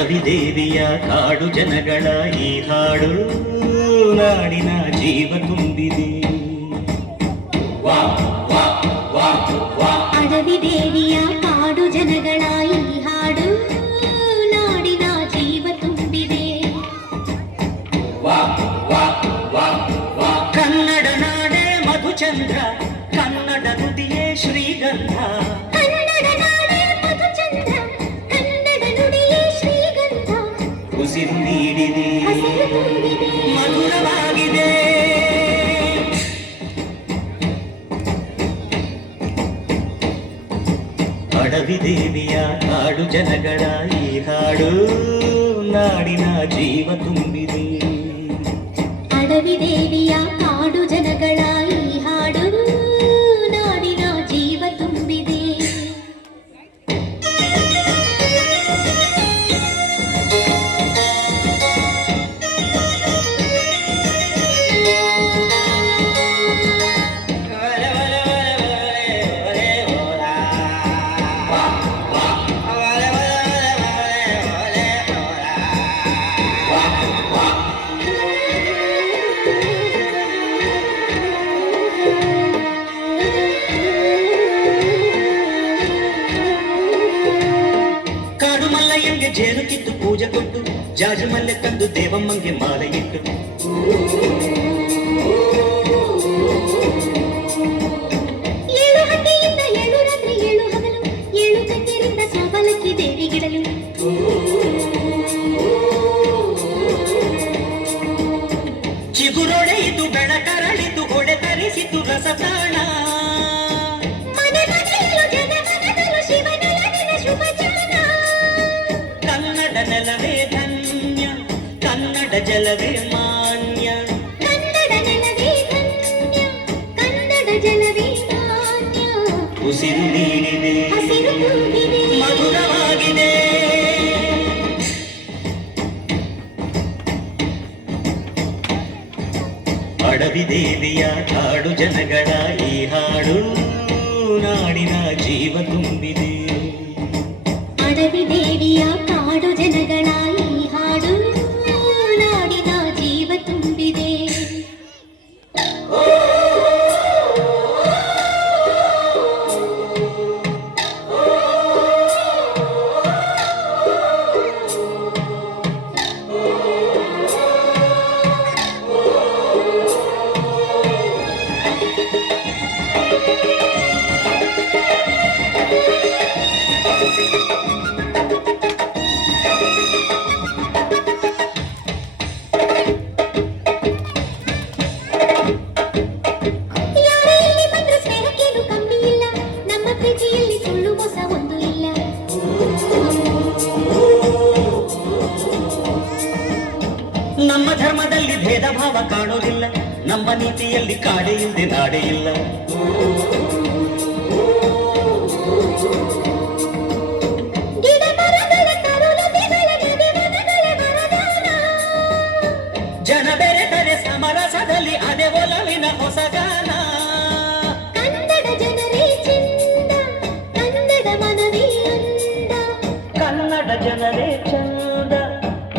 ಅಡವಿ ದೇವಿಯ ಕಾಡು ಜನಗಳ ಈ ಹಾಡು ನಾಡಿನ ಜೀವ ತುಂಬಿದೆ. ಅಡವಿ ದೇವಿಯ ಕಾಡು ಜನಗಳ ಈ ಹಾಡು ನಾಡಿನ ಜೀವ ತುಂಬಿದೆ. ಕನ್ನಡ ನಾಡೇ ಮಧುಚಂದ್ರ, ಕನ್ನಡ ನುಡಿಯೇ ಶ್ರೀಗಂಧ. ಉಸಿರು ನೀಡಿದೆ, ಮಧುರವಾಗಿದೆ. ಅಡವಿ ದೇವಿಯ ಕಾಡು ಜನಗಳ ಈ ಹಾಡು ನಾಡಿನ ಜೀವ ತುಂಬಿದೆ. ಅಡವಿ ದೇವಿಯ ಕಾಡು ಜನಗಳ ಈ ಹಾಡು ನಾಡಿನ ಜೀವ ತುಂಬಿದೆ. ಜೇನು ಕಿತ್ತು ಪೂಜೆ ಕೊಟ್ಟು ಜಾಜು ಮಲ್ಲೆ ತಂದು ದೇವಮ್ಮಂಗೆ ಮಾಲೆ ಇಟ್ಟು ಏಳು ಹಟ್ಟಿಯಿಂದ ಏಳು ರಾತ್ರಿ ಏಳು ಹಗಲು ಏಳು ಕಣ್ಣೀರಿಂದ ಸಬಲಕ್ಕಿ ದೇವಿ ಗಿಡಲು ಚಿಗುರೊಡೆಯಿತು ಬೆಳಕರಳಿತು ಹೊಡೆ ತರಿಸಿತು ರಸತಾಣ. ನೆಲವೇ ಧನ್ಯ, ಕನ್ನಡ ಜಲವೇ ಮಾನ್ಯ. ಕನ್ನಡ ನೆಲವೇ ಧನ್ಯ, ಕನ್ನಡ ಜಲವೇ ಮಾನ್ಯ. ಉಸಿರು ನೀಡಿದೆ, ಹಸಿರು ತುಂಬಿದೆ, ಮಧುರವಾಗಿದೆ. ಅಡವಿ ದೇವಿಯ ಕಾಡು ಜನಗಳ ಈ ಹಾಡು ನಾಡಿನ ಜೀವ ತುಂಬಿದೆ. ಅಡವಿ ದೇವಿಯ ಕಾಡು ಜನಗಳ ಈ ಹಾಡು ನಾಡಿನ ಜೀವ ತುಂಬಿದೆ. ನಮ್ಮ ಧರ್ಮದಲ್ಲಿ ಭೇದ ಭಾವ ಕಾಣೋದಿಲ್ಲ, ನಮ್ಮ ನೀತಿಯಲ್ಲಿ ಕಾಡೆ ಇಲ್ಲದೆ ನಾಡೆ ಇಲ್ಲ. ಜನ ಬೆರೆತರೆ ಸಮರಸದಲ್ಲಿ ಅದೇ ಒಲವಿನ ಹೊಸಗಾನ. ಕನ್ನಡ ಜನರೇ ಚಂದ, ಕನ್ನಡ ಮನವೇ ಅಂದ. ಕನ್ನಡ ಜನರೇ ಚಂದ,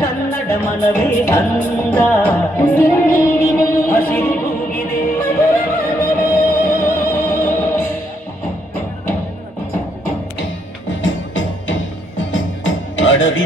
ಕನ್ನಡ ಮನವೇ ಅಂದ. ಹಸಿರು ತೂಗಿದೆ, ಅಡವಿ